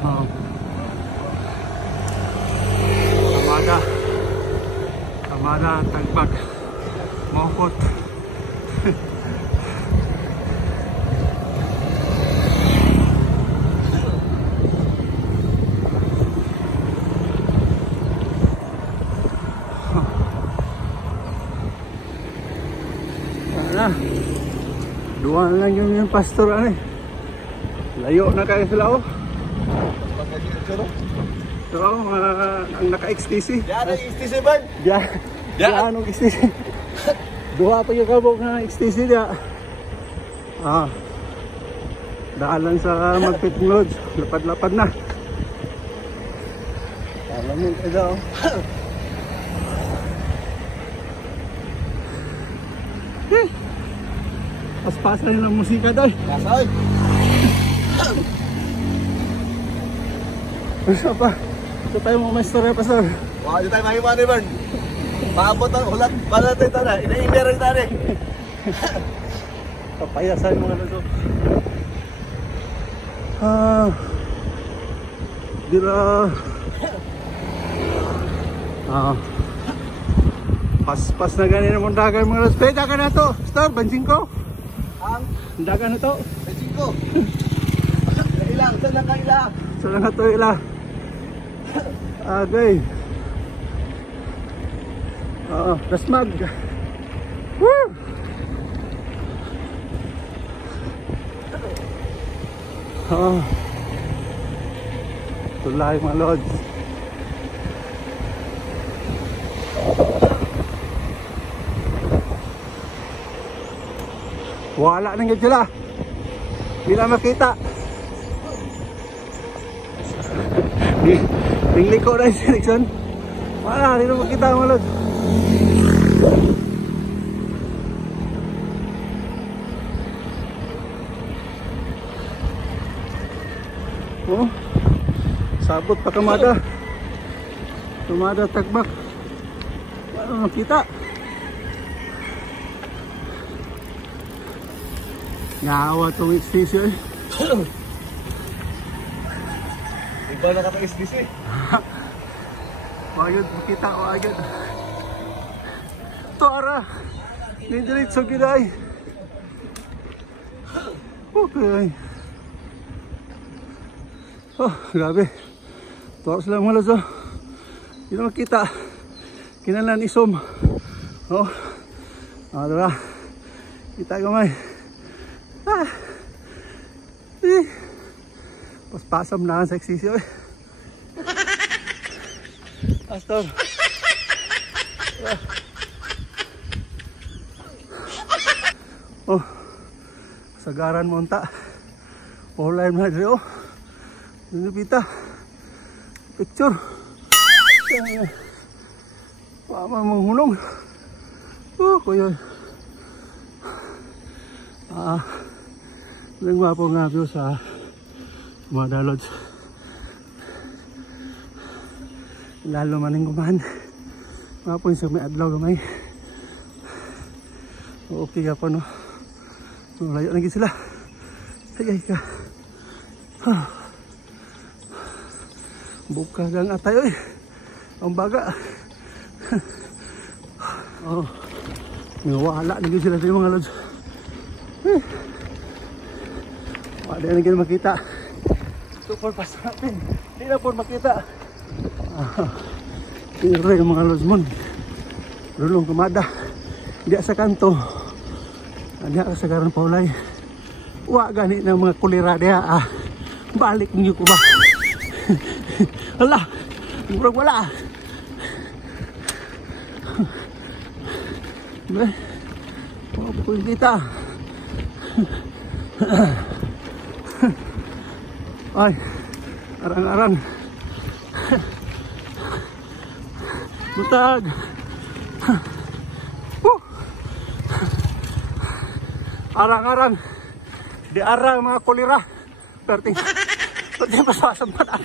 Oh. Kamada. Kamada, Tagbag. Mokot. Dua na lang yung pastor ano eh. Layo na kayo sila oh. So ang naka-XTC. Yan ang XTC ba? Yan anong XTC. Dua pa yung kabog na XTC dia. Daan lang sa Magpitong Lodge. Lapad-lapad na. Talamin kayo daw. Pas-pasan nila musika daw. Kasay. Basta pa. Ito tayo mga maestorya pa sir. Wala tayo mahimani man. Paabot ang ulat. Bala tayo tana. Ina-ina rin tani. Papayasan mga luto. Dira. Pas-pas na ganin ang dagan mga luto. Pwede dagan na to. Star, banjing ko. Ang dagan na to. banjing ko. Ilang. Saan na kailang? Saan na to ila? Okay. Dasmag. Woo! Tulay mga lods. Wala nang sila. Bila makita. Tingliko na si Rickson. Wala, hindi na makita mga lods. Oh, sabot pa kamada. Kamada Tagbag. Wala makita. Ngawa itong XTC eh. Iba na ka XTC. Wagad makita ko agad. Ito ara. Nindiritso giday. Okay. Oh, grabe. Tuwak sila mga lods oh. Hindi na makita. Kinalan isom. Oh. Diba? Kita kamay. Pas-pasam na sa eksisyo eh. Pastor. Oh. Sagaran mo unta. Online na dito oh. Nilipita. Picture. Pama menghulung. Kuya. Lengwa po nga view sa mga Lodge. Lalo maning kumahan. Mga po yung may adlaw gamay. Okay ka po no. Layo lagi sila. Ay ka. Buka gang atay oy. Ang baga. Oh. Wala lagi sila sa mga Lodge. Wala na ganyan makita. Ito po pas natin. Hindi na po makita. Pero yung mga Lodge mon. Lulong kamada. Hindi sa kanto. Hindi sa karan paulay. Wa gani ng mga kulira diya. Balik niyo ko ba? Hala. Murag wala. Diba? Wala po yung kita. Ay, arang-arang. Butag. Arang-arang. Di arang mga kulira. Perting pasasam pa na.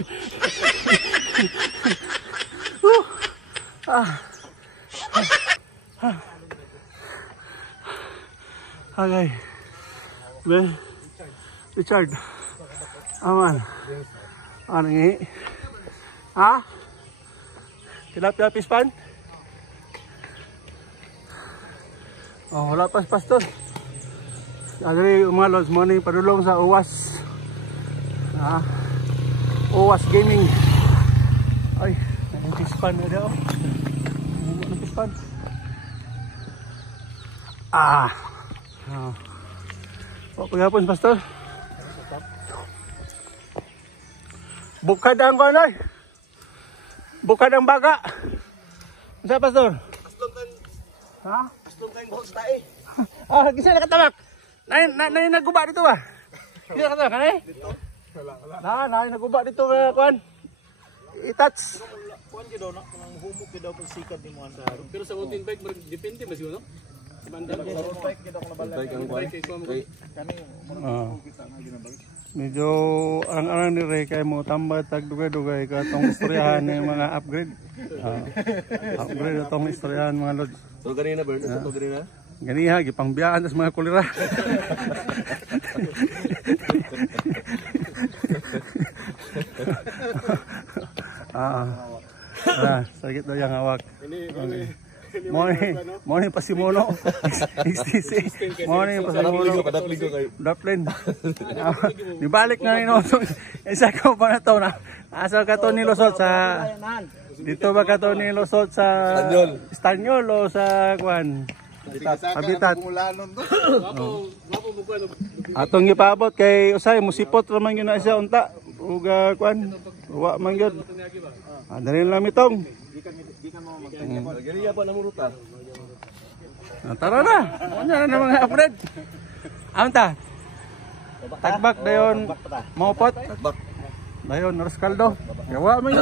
Okay. Richard. Aman. Ano nga? Ha? Tilapia fish pan? Oh, wala pa pastor. Adri mga lods mo ni padulong sa Uwas. Uwas Gaming. Ay, may fish pan na daw. May fish pan. Pagapon pastor. Bukad ang konoy. Bukad ang baga. Sa pastor? Ha? Aslong tayong buhok sa tae. Gisa nakatabak. Nay naguba dito ba? Gisa nakatabak kanay? Dito? Wala. Nay naguba dito nga kuan. I-touch. Kuan gyud na kanang humok gyud pag sikat ni mo sa harong. Pero sa mountain bike depende ba siguro no? Sa banda sa road bike gyud ako nabalay. Kani kita nga ginabalik. Medyo ang ni Ray kay mo tambay tag dugay-dugay ka tong istoryahan ng mga upgrade. Upgrade atong istoryahan mga lods. So ganina Bern, sa to ganina? Ganiha gipangbiyan sa mga kulira. Sakit daw yung hawak. Morning pa si Mono. Morning pa si Mono. Daplin. Dibalik na rin ako. Isa ko pa na to na. Asal ka to nilusot sa... Dito ba ka to nilusot sa... Stanyol o sa Kwan? Habitat. Atong ipabot kay Usay. Musipot naman yun na siya unta. Uga Kwan. Uwa man yun. Adarin lang itong. Gariya pa namuruta. Tara na. Ano na mga upgrade. Anta. Tagbak dayon mopot. Tagbak. Dayon Rascaldo. Gawa man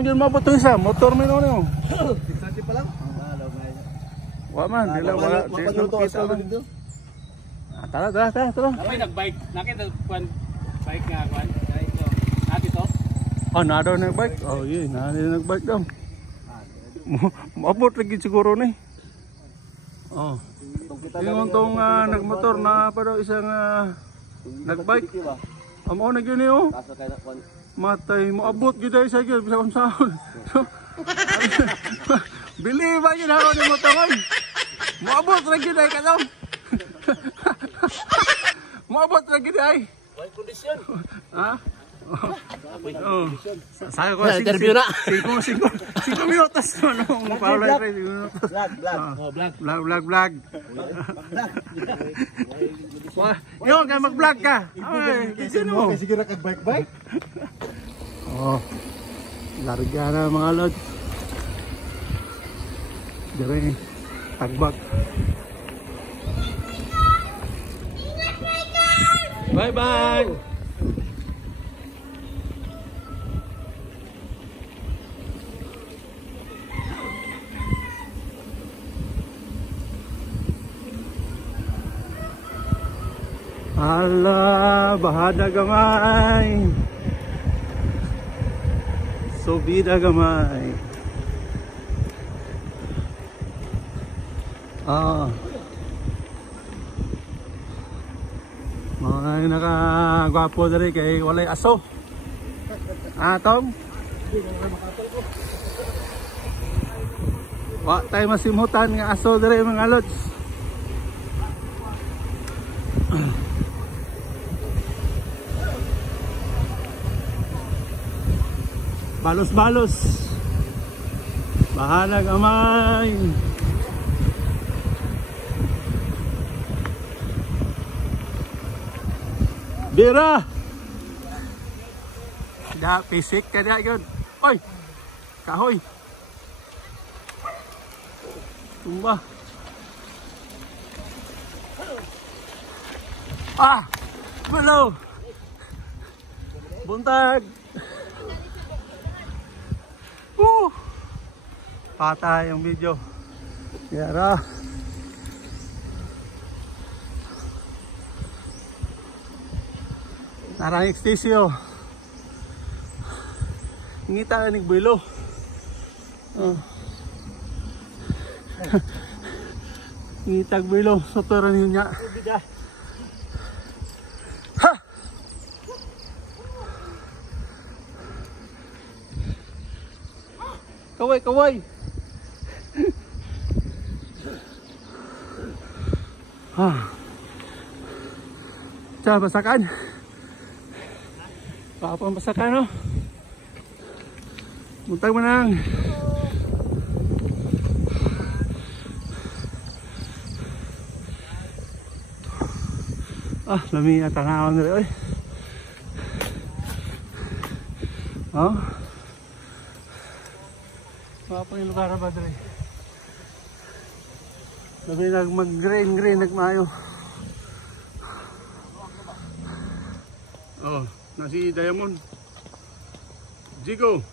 yun mabot to isa. Motor man no. Sati pa lang. Wa man dila wala dito. Tara. May nagbike. Nakita kuan bike nga kuan. Ati to. Nado nagbike. Yun, nado nagbike daw. Maabot lagi siguro ni. Yung tong nagmotor na pa daw isang nagbike. Amo na gyud niyo. Matay mo abot gyud ay sa gyud bisa unsahon. Bili ba gyud ako ni motor? Moabot ra gyud ay kadaw. Moabot ra gyud ay. Why condition? Ha? Saya ko interview na. 5 minutos ano Paula Ray 5 minutos. Vlog. Wah, yo ka mag-vlog ka. Ay, sino? Sige ra kag bike. Larga na mga lods. Dire tagbak. Bye. Ala, bahada gamay. Subida gamay. Mga nakagwapo dali kay walay aso. Tom? Wa tayo masimutan nga aso dali mga lods. Balos. Bahalag amay. Bira. Da pisik ka dia gyud. Oy. Kahoy. Tumba. Hello. Buntag. Patay yung video. Yara. Narang ekstisyo. Ngita ka nagbulo. Ngita bulo. Sotoran yun niya. Ha! Kaway, kaway. Sa basakan. Paapang basakan, no? Muntag mo nang. Lami at tanawang nila, oy. Paapang yung lugar ba, dre? Lami mag-green, nagmayo. Nasi Diamond. Jigo.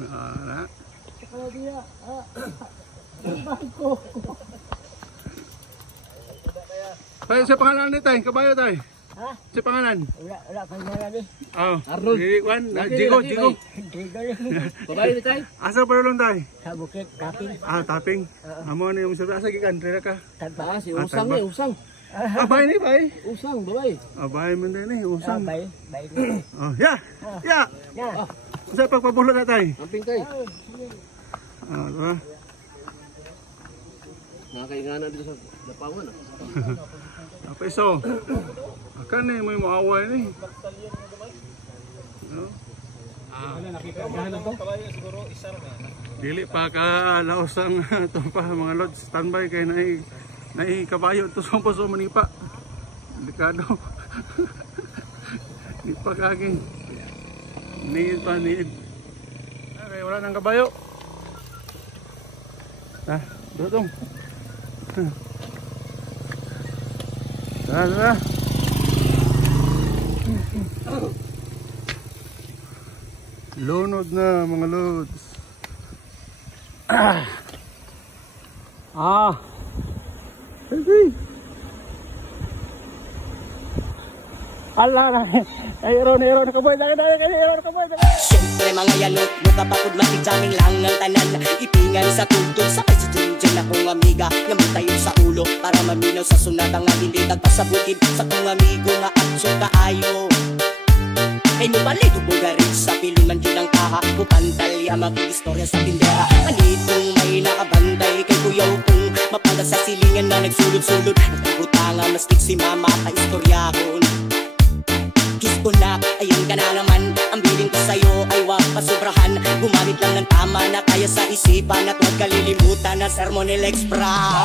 Nah. Kalau dia, Tayo sa pangalan ni tay, kabayo tay. Ha? Sa pangalan. Wala pangalan ni. Arnold. Jigo. Babae ni tay. Asa pa lang tay? Sa bukit, kapin. Taping. Amo na yung sabi asa gikan dira ka. Tanpa si usang ni, usang. Bay ni bay. Usang, babae. Bay man din ni usang. Bay. Ya. Sa pagpabulo na tay. Amping tay. Diba? Nakakaingana dito sa Lapangan. Apa iso? Akan ni may maaway ni. Dili pa ka laos ang ito pa mga lods. Standby kay nai kabayo to sa puso manipa. Delikado. Di pa kaging. Need. Okay, wala nang kabayo. Dudong. Tara. Lunod na mga lods. Okay. Allah na. Ayron ka boy. Ayron ka boy. Siyempre mga yalot, mukapakod matigsaming lang ang tanan. Ipingan sa tutol, sakay si Junjun akong amiga. Yaman tayo sa ulo, para maminaw sa sunat ang hindi tagpasabukid sa kong amigo nga aksyon kaayo. Kay nubalit ubugarit sa piluman yun ang kaha. Kupantalya mag-istorya sa tindera. Anitong may nakabantay kay kuyaw kong mapanda sa silingan na nagsulod-sulod. Nagkutanga mastik si mama ka-istoryahon. Kiss ko na, ayan ka na naman. Ang biling ko sa'yo ay wag pasobrahan. Gumamit lang ng tama na kaya sa isipan. At huwag kalilimutan na Sermonel Extra.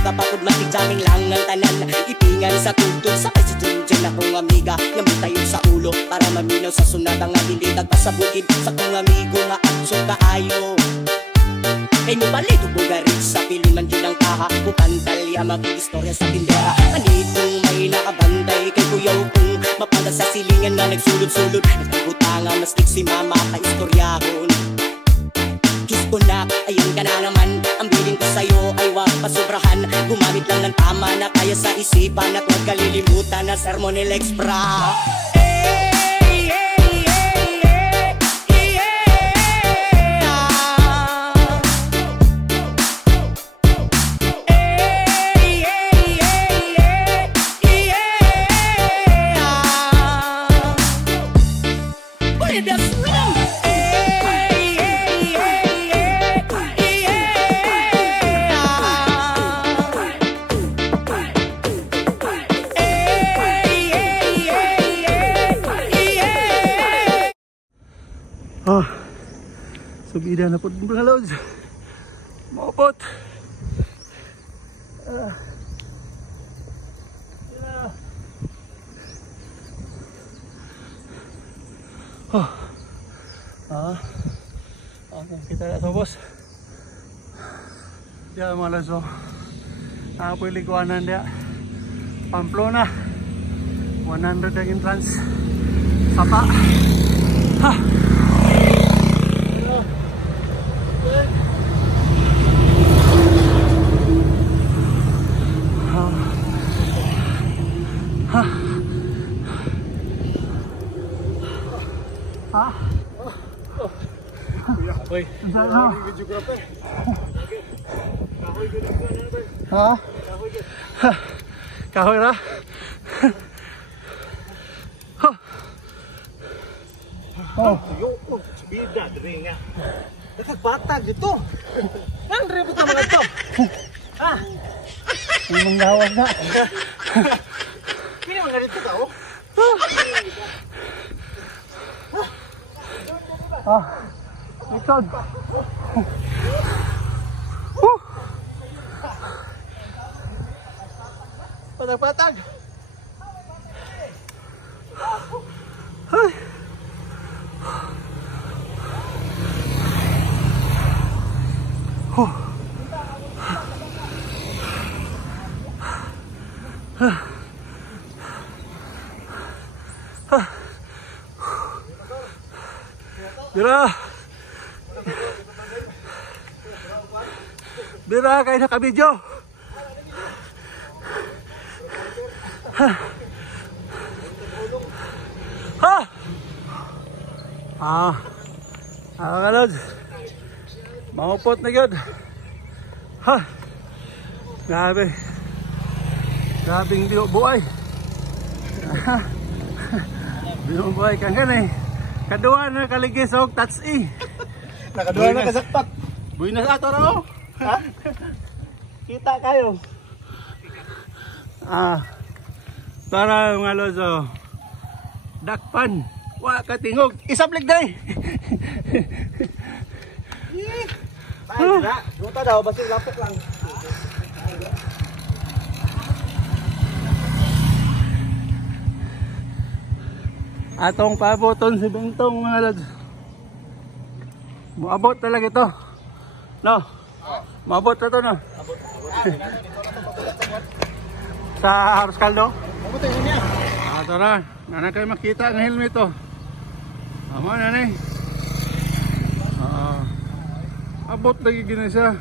Kapakod matigsaming lang ang tanan. Ipingan sa tutol, sakay si Junjun akong amiga. Yaman tayo sa ulo, para maminaw sa sunat ang hindi tagpasabukid sa kong amigo nga aksyon kaayo. Kay nubalit ubugarit sa piluman yun ang kaha. Kupantalya mag-istorya sa tindera. Anitong may nakabantay kay kuyaw kong mapanda sa silingan na nagsulod-sulod. Nagkutanga mastik si mama ka-istoryahon. Kiss ko na, ayan ka na naman. Ang biling ko sa'yo ay wag pasobrahan. Gumamit lang ng tama na kaya sa isipan. At huwag kalilimutan na Sermonel Extra. That's Subida na po mga lods. Maupot. Kita na ito boss. Diyan mga lods. Apoy likuanan dia. Pamplona. 100 ang entrance. Sapa. Ha. Ha. Ha. Oy. Ha. Ha. Kahoy ra. Oh. Bida diri nga. Nakagbatag dito. Nang rebo ka mga to. Ha? Ang gawas na. Kini man dito ka oh. Ah. Ikod. Patag-patag. Ay. Bira. Bira kayo nakabidyo. Kalod. Maupot na yun. Ha. Grabe. Grabing binubuhay. Binubuhay kang ganay. Kaduwa na kaligis og touch E. Nakaduha na kasakpak. Buhay na sa ato raw. Ha? Kita kayo. Para mga lozo. Dakpan. Wa katingog. Isablig day. Ay, dira. Ruta daw basta lapok lang. Atong paboton si Bentong mga lods. Maabot talaga ito. No? Maabot na ito no? Sa Haros Caldo? Mabuti niya. Ito na. Nana kayo makita ang helmet ito. Tama na ni. Abot lagi gina siya.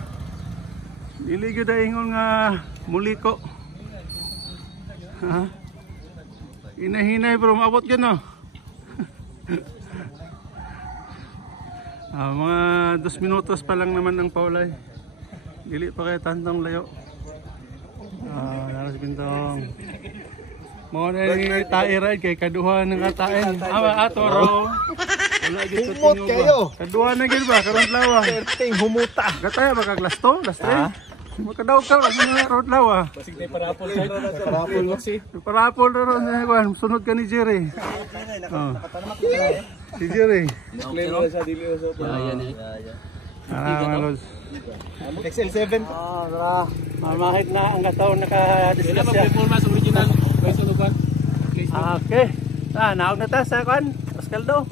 Iligyo na ingon nga muliko. Hinahinay bro, maabot yun no? Mga 2 minutos pa lang naman ang paulay. Dili pa kayo tantong layo. Naras Bintong. Mga na tae ride kay kaduha ng katain. Ato ro. Humot kayo. Kaduha na gid ba karon lawa. Perting humuta. Gataya ba kag lasto? Lastre? Makadaw ka sa road lawa. Basig tay parapol side. Parapol waksi. Parapol ron sa kwan, sunod ka ni Jerry. Si Jerry. Disclaimer sa dili so. Malos. XL7. Mamahit na ang gataw naka-discuss siya. Performance original. May sunugan. Okay. Naog na ta sa kwan, Rascaldo.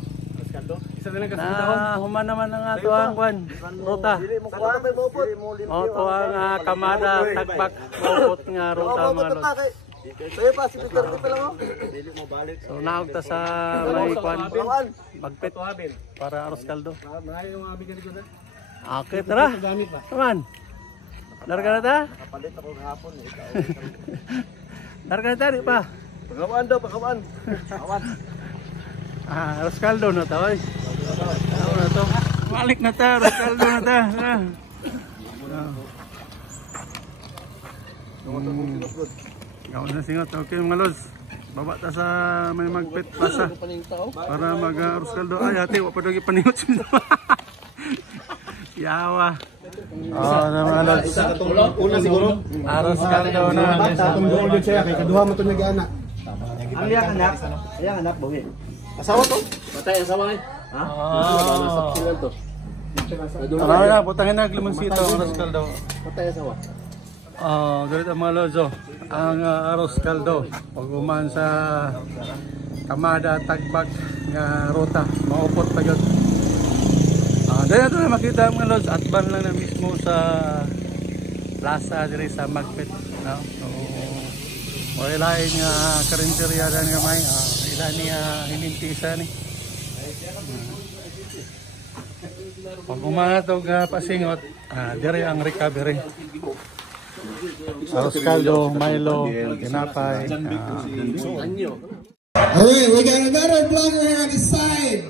Isa na lang kasunod. Human naman ang ato ang kwan, ruta. Ito ang Kamada Tagbak maupot nga ruta mga los. Saya pa, si Peter ko lang. Dili mo balik. So naog ta sa may kwan, bagpit para Rascaldo. Mga yung mga bigyan ko na. Okay, tara. Taman. Larga na ta? Kapalit ako hapon. Larga na ta, di pa? Pagawaan daw, pagawaan. Awan. Rascaldo na ta, oy. Ano na to? Balik na ta, Rascaldo na ta. Gawin na singot. Okay mga los. Baba ta sa may magpit pasa. Para mag-Rascaldo. Ay, ate, wapad lagi paningot siya. Yawa. Mga los. Una siguro. Rascaldo na. Tatong doon din siya kay kaduha mo to nag-anak. Ang liyang anak. Liyang anak, buhi. Asawa to? Patay asawa eh. Ha? Ah. Sa to. na, putangin na, limonsito, arroz caldo. Patay sa wa. Ganito mga lods, ang arroz caldo. Pag uman sa Kamada, Tagbag, nga ruta, maupot pa yun. Dahil ito na makita mga lods, atban lang na mismo sa plaza diri sa Magpet. No? So, ilain nga karinderya dan gamay, ilan niya hinintisa ni. Pag umana ito pasingot, diri ang recovery. Arroz caldo, Milo, tinapay. Alright, we got another vlogger on the side.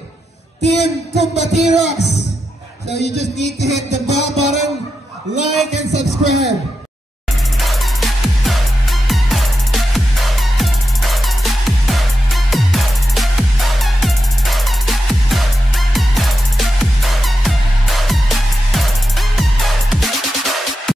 Team Kumbatirox. So you just need to hit the bell button, like and subscribe.